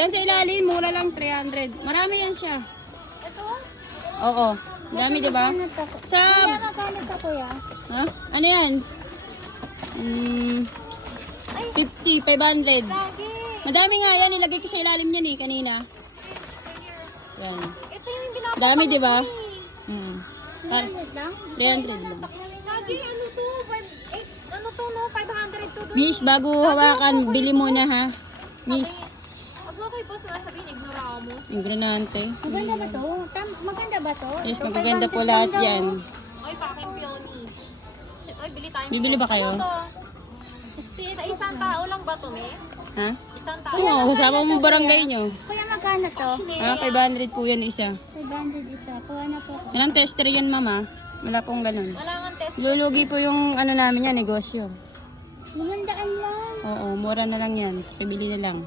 Yan sa ilalim, mura lang 300. Marami yan siya. Ito? Oo. Dami, di ba? Sa... Kaya magkano to, kuya? Ha? Ano yan? 50, 500. Lagi. Madami nga yan. Nilagay ko sa ilalim yan kanina. Yan. Ito yung binabalik. Dami, di ba? 300 lang? 300 lang. Lagi, ano to? Ano to, no? 500 to. Miss, bago hawakan, bili muna ha. Miss. Huwag mo kayo po sasabihin, ignoramos. Ignorante. Maganda ba to? Maganda ba to? Yes, magaganda po lahat yan. Oy, paking peony. Oy, bili tayo. Bibili ba kayo? Ano to? Sa isang tao lang ba to, me? Ha? Isang tao. Oo, kasama mo barangay nyo. Kuya, magkano to? Ah, 500 po yan isa. 500 isa. Kuha na po. Ilang tester yan, mama? Wala pong ganun. Wala nga test. Lulugi po yung ano namin yan, negosyo. 500 lang. Oo, mura na lang yan. Pibili na lang.